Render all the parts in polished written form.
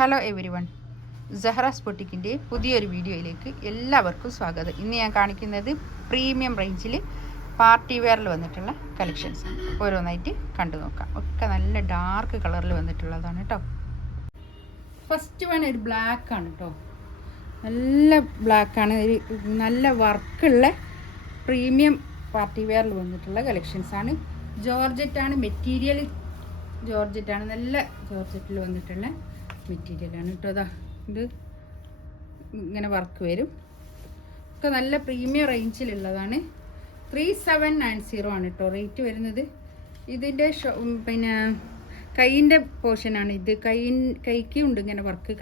Hello every one, സഹറാസ് ബൊട്ടിക്കിൻ്റെ പുതിയൊരു വീഡിയോയിലേക്ക് എല്ലാവർക്കും സ്വാഗതം. ഇന്ന് ഞാൻ കാണിക്കുന്നത് പ്രീമിയം റേഞ്ചിൽ പാർട്ടി വെയറിൽ വന്നിട്ടുള്ള കളക്ഷൻസ് ഓരോന്നായിട്ട് കണ്ടു നോക്കാം. ഒക്കെ നല്ല ഡാർക്ക് കളറിൽ വന്നിട്ടുള്ളതാണ് കേട്ടോ. ഫസ്റ്റ് വൺ ഒരു ബ്ലാക്ക് ആണ് കേട്ടോ. നല്ല ബ്ലാക്കാണ്, ഒരു നല്ല വർക്കുള്ള പ്രീമിയം പാർട്ടി വെയറിൽ വന്നിട്ടുള്ള കളക്ഷൻസാണ്. ജോർജറ്റാണ് മെറ്റീരിയൽ, ജോർജറ്റാണ്, നല്ല ജോർജറ്റിൽ വന്നിട്ടുള്ള മെറ്റീരിയലാണ് കേട്ടോ. അതാ ഇത് ഇങ്ങനെ വർക്ക് വരും. ഒക്കെ നല്ല പ്രീമിയം റേഞ്ചിലുള്ളതാണ്. 3790 ആണ് കേട്ടോ റേറ്റ് വരുന്നത്. ഇതിൻ്റെ പിന്നെ കൈയിൻ്റെ പോർഷനാണ് ഇത്. കൈക്കും ഉണ്ട് ഇങ്ങനെ വർക്ക്,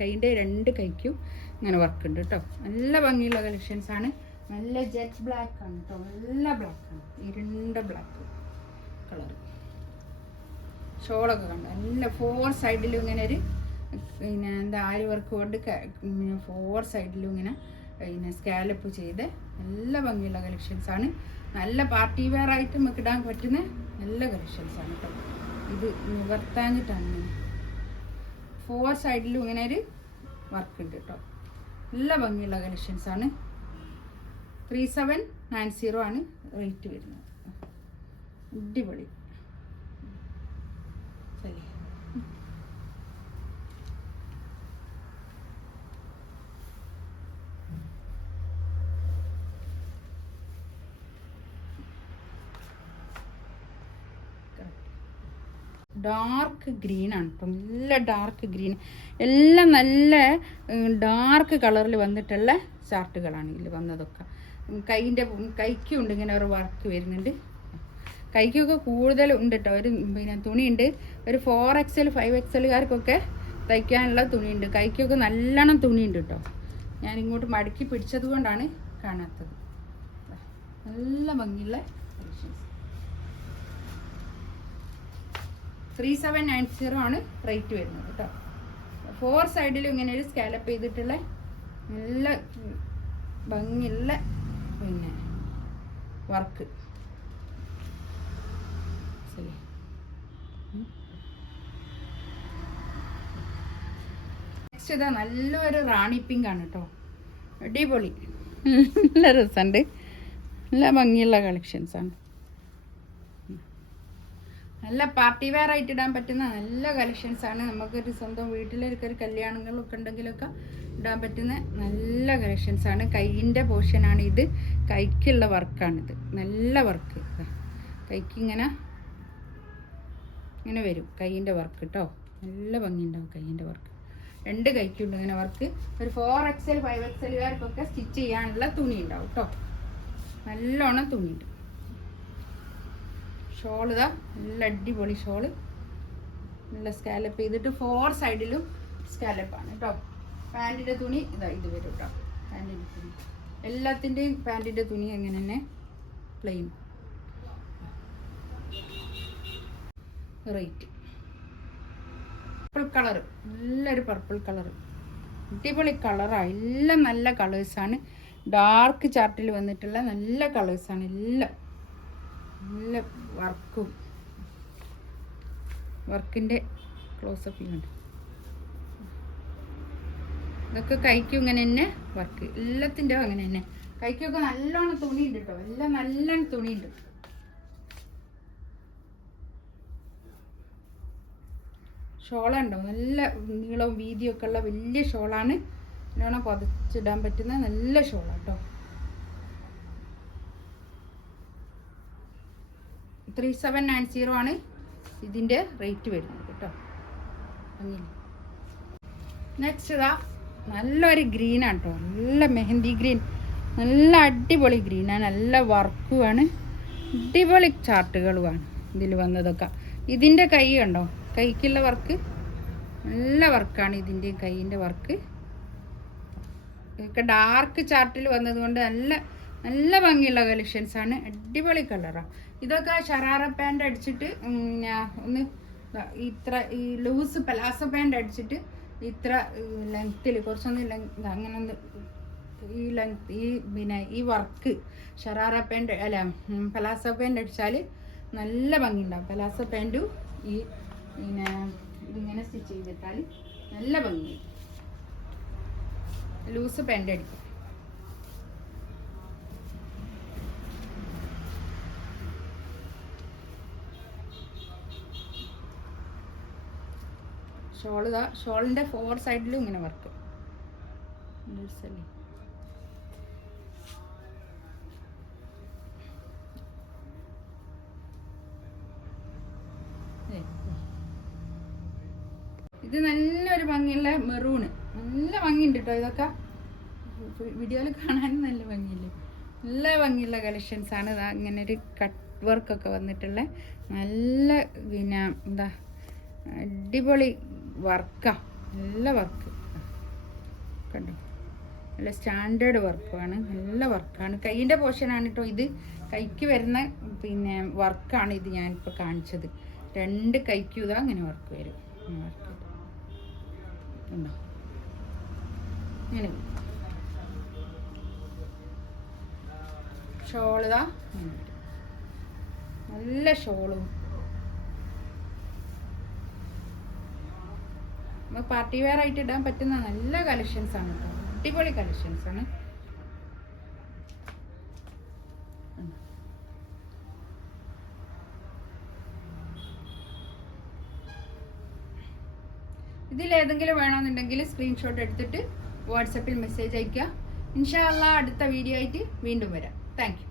കൈയിൻ്റെ രണ്ട് കൈക്കും ഇങ്ങനെ വർക്ക് ഉണ്ട് കേട്ടോ. നല്ല ഭംഗിയുള്ള കളക്ഷൻസാണ്. നല്ല ജെറ്റ് ബ്ലാക്ക് ആണ് കേട്ടോ, നല്ല ബ്ലാക്കാണ്, ഇരുണ്ട ബ്ലാക്ക് കളർ. ഷോളൊക്കെ കണ്ടോ, നല്ല 4 സൈഡിലും ഇങ്ങനെ ഒരു പിന്നെ എന്താ ആരി വർക്ക് കൊണ്ട് 4 സൈഡിലും ഇങ്ങനെ പിന്നെ സ്കാലപ്പ് ചെയ്ത് നല്ല ഭംഗിയുള്ള കളക്ഷൻസാണ്. നല്ല പാർട്ടി വെയർ ആയിട്ട് നമുക്ക് ഇടാൻ പറ്റുന്ന നല്ല കളക്ഷൻസാണ് കേട്ടോ. ഇത് നിവർത്താഞ്ഞിട്ടാണ് 4 സൈഡിലും ഇങ്ങനെ ഒരു വർക്ക് ഉണ്ട് കേട്ടോ. നല്ല ഭംഗിയുള്ള കളക്ഷൻസാണ്. 3790 ആണ് റേറ്റ് വരുന്നത്. അടിപൊളി. ശരി, ഡാർക്ക് ഗ്രീൻ ആണ് കേട്ടോ. നല്ല ഡാർക്ക് ഗ്രീൻ, എല്ലാം നല്ല ഡാർക്ക് കളറിൽ വന്നിട്ടുള്ള ഷർട്ടുകളാണ് ഇതിൽ വന്നതൊക്കെ. കൈക്കും ഉണ്ട് ഇങ്ങനെ ഒരു വർക്ക് വരുന്നുണ്ട്. കൈക്കൊക്കെ കൂടുതലുണ്ട് കേട്ടോ. ഒരു പിന്നെ തുണിയുണ്ട്, ഒരു 4XL 5XLകാർക്കൊക്കെ തയ്ക്കാനുള്ള തുണിയുണ്ട്. കൈക്കൊക്കെ നല്ലോണം തുണിയുണ്ട് കേട്ടോ. ഞാൻ ഇങ്ങോട്ട് മടക്കി പിടിച്ചത് കൊണ്ടാണ് കാണാത്തത്. നല്ല ഭംഗിയുള്ള കളക്ഷൻസ്. 3790 ആണ് റേറ്റ് വരുന്നത് കേട്ടോ. 4 സൈഡിലും ഇങ്ങനെ ഒരു സ്കാലപ്പ് ചെയ്തിട്ടുള്ള നല്ല ഭംഗിയുള്ള പിന്നെ വർക്ക്. ശരി, നെക്സ്റ്റ് ഇതാ നല്ലൊരു റാണി പിങ്ക് ആണ് കേട്ടോ. അടിപൊളി, നല്ല രസമുണ്ട്, നല്ല ഭംഗിയുള്ള കളക്ഷൻസാണ്. നല്ല പാർട്ടി വെയർ ആയിട്ട് ഇടാൻ പറ്റുന്ന നല്ല കളക്ഷൻസാണ്. നമുക്കൊരു സ്വന്തം വീട്ടിലൊരു കല്യാണങ്ങളൊക്കെ ഉണ്ടെങ്കിലൊക്കെ ഇടാൻ പറ്റുന്ന നല്ല കളക്ഷൻസാണ്. കൈയിൻ്റെ പോർഷനാണ് ഇത്, കൈക്കുള്ള വർക്കാണിത്. നല്ല വർക്ക്, കൈക്ക് ഇങ്ങനെ ഇങ്ങനെ വരും കൈയിൻ്റെ വർക്ക് കേട്ടോ. നല്ല ഭംഗിയുണ്ടാവും കൈയിൻ്റെ വർക്ക്. രണ്ട് കൈക്കുണ്ട് ഇങ്ങനെ വർക്ക്. ഒരു 4XL 5XLകാർക്കൊക്കെ സ്റ്റിച്ച് ചെയ്യാനുള്ള തുണി ഉണ്ടാവും കേട്ടോ. നല്ലോണം തുണിയുണ്ട്. ഷോള് ഇതാ നല്ല അടിപൊളി ഷോള്, നല്ല സ്കാലപ്പ് ചെയ്തിട്ട് 4 സൈഡിലും സ്കാലപ്പാണ് കേട്ടോ. പാൻറ്റിൻ്റെ തുണി ഇതാ ഇത് വരും കേട്ടോ. പാൻറ്റിൻ്റെ തുണി എല്ലാത്തിൻ്റെയും പാൻറ്റിൻ്റെ തുണി അങ്ങനെ തന്നെ പ്ലെയിൻ. റേറ്റ് പർപ്പിൾ കളറ്, നല്ലൊരു പർപ്പിൾ കളറ്, അടിപൊളി കളറാണ്. എല്ലാം നല്ല കളേഴ്സാണ്. ഡാർക്ക് ചാർട്ടിൽ വന്നിട്ടുള്ള നല്ല കളേഴ്സാണ് എല്ലാം. നല്ല വർക്കും, വർക്കിൻ്റെ ക്ലോസപ്പ് ഉണ്ട്. ഇതൊക്കെ കൈക്കും ഇങ്ങനെ തന്നെ വർക്ക്, എല്ലാത്തിൻ്റെ അങ്ങനെ തന്നെ. കൈക്കൊക്കെ നല്ലോണം തുണിയുണ്ട് കേട്ടോ, എല്ലാം നല്ലോണം തുണിയുണ്ട്. ഷോളുണ്ടോ, നല്ല നീളവും വീതിയൊക്കെ ഉള്ള വലിയ ഷോളാണ്. നല്ലോണം പതിച്ചിടാൻ പറ്റുന്ന നല്ല ഷോളാണ് കേട്ടോ. 3790 ആണ് ഇതിൻ്റെ റേറ്റ് വരുന്നത് കേട്ടോ. നെക്സ്റ്റ് ഇതാ നല്ലൊരു ഗ്രീനാണ് കേട്ടോ. നല്ല മെഹന്തി ഗ്രീൻ, നല്ല അടിപൊളി ഗ്രീനാണ്. നല്ല വർക്കുമാണ്, അടിപൊളി ചാർട്ടുകളുമാണ് ഇതിൽ വന്നതൊക്കെ. ഇതിൻ്റെ കൈ കണ്ടോ, കൈക്കുള്ള വർക്ക് നല്ല വർക്കാണ്. ഇതിൻ്റെ കൈയിൻ്റെ വർക്ക് ഇതൊക്കെ ഡാർക്ക് ചാർട്ടിൽ വന്നതുകൊണ്ട് നല്ല നല്ല ഭംഗിയുള്ള കളക്ഷൻസാണ്. അടിപൊളി കളറാണ്. ഇതൊക്കെ ഷറാറ പാൻറ് അടിച്ചിട്ട് ഒന്ന് ഇത്ര ഈ ലൂസ് പലാസോ പാൻറ് അടിച്ചിട്ട് ഇത്ര ലെങ്ത്തിൽ കുറച്ചൊന്ന് അങ്ങനെ ഒന്ന് ഈ ലെങ്ത് ഈ പിന്നെ ഈ വർക്ക് ഷറാറ പാൻറ് അല്ല പലാസോ പാൻറ് അടിച്ചാൽ നല്ല ഭംഗിയുണ്ടാവും. പലാസോ പാൻറ്റും ഈ പിന്നെ ഇതിങ്ങനെ സ്റ്റിച്ച് ചെയ്തിട്ടാൽ നല്ല ഭംഗി. ലൂസ് പാൻ്റ് അടിക്കും. ഷോൾ ഇതാ, ഷോളിൻ്റെ 4 സൈഡിലും ഇങ്ങനെ വർക്ക്. ഇത് നല്ലൊരു ഭംഗിയുള്ള മെറൂണ്, നല്ല ഭംഗിയുണ്ട് കേട്ടോ. ഇതൊക്കെ വീഡിയോയിൽ കാണാനും നല്ല ഭംഗിയില്ലേ, നല്ല ഭംഗിയുള്ള കളക്ഷൻസാണ്. ഇതാ ഇങ്ങനെ ഒരു കട്ട് വർക്കൊക്കെ വന്നിട്ടുള്ള നല്ല പിന്നെ എന്താ അടിപൊളി വർക്കാണ്, നല്ല വർക്ക് കണ്ടോ, നല്ല സ്റ്റാൻഡേർഡ് വർക്കാണ്, നല്ല വർക്കാണ്. കൈയിൻ്റെ പോർഷനാണ് കേട്ടോ ഇത്, കൈക്ക് വരുന്ന പിന്നെ വർക്കാണ് ഇത് ഞാനിപ്പോൾ കാണിച്ചത്. 2 കൈക്കും ഇതാ അങ്ങനെ വർക്ക് വരും. വർക്ക് ഉണ്ടോ ഇങ്ങനെ ഷോൾ ഇതാ നല്ല ഷോളും. നമ്മൾ പാർട്ടി വെയർ ആയിട്ട് ഇടാൻ പറ്റുന്ന നല്ല കളക്ഷൻസ് ആണ് കേട്ടോ, അടിപൊളി കളക്ഷൻസ് ആണ്. ഇതിലേതെങ്കിലും വേണമെന്നുണ്ടെങ്കിൽ സ്ക്രീൻഷോട്ട് എടുത്തിട്ട് വാട്സപ്പിൽ മെസ്സേജ് അയയ്ക്കുക. ഇൻഷാ അള്ളാ അടുത്ത വീഡിയോ ആയിട്ട് വീണ്ടും വരാം. Thank you.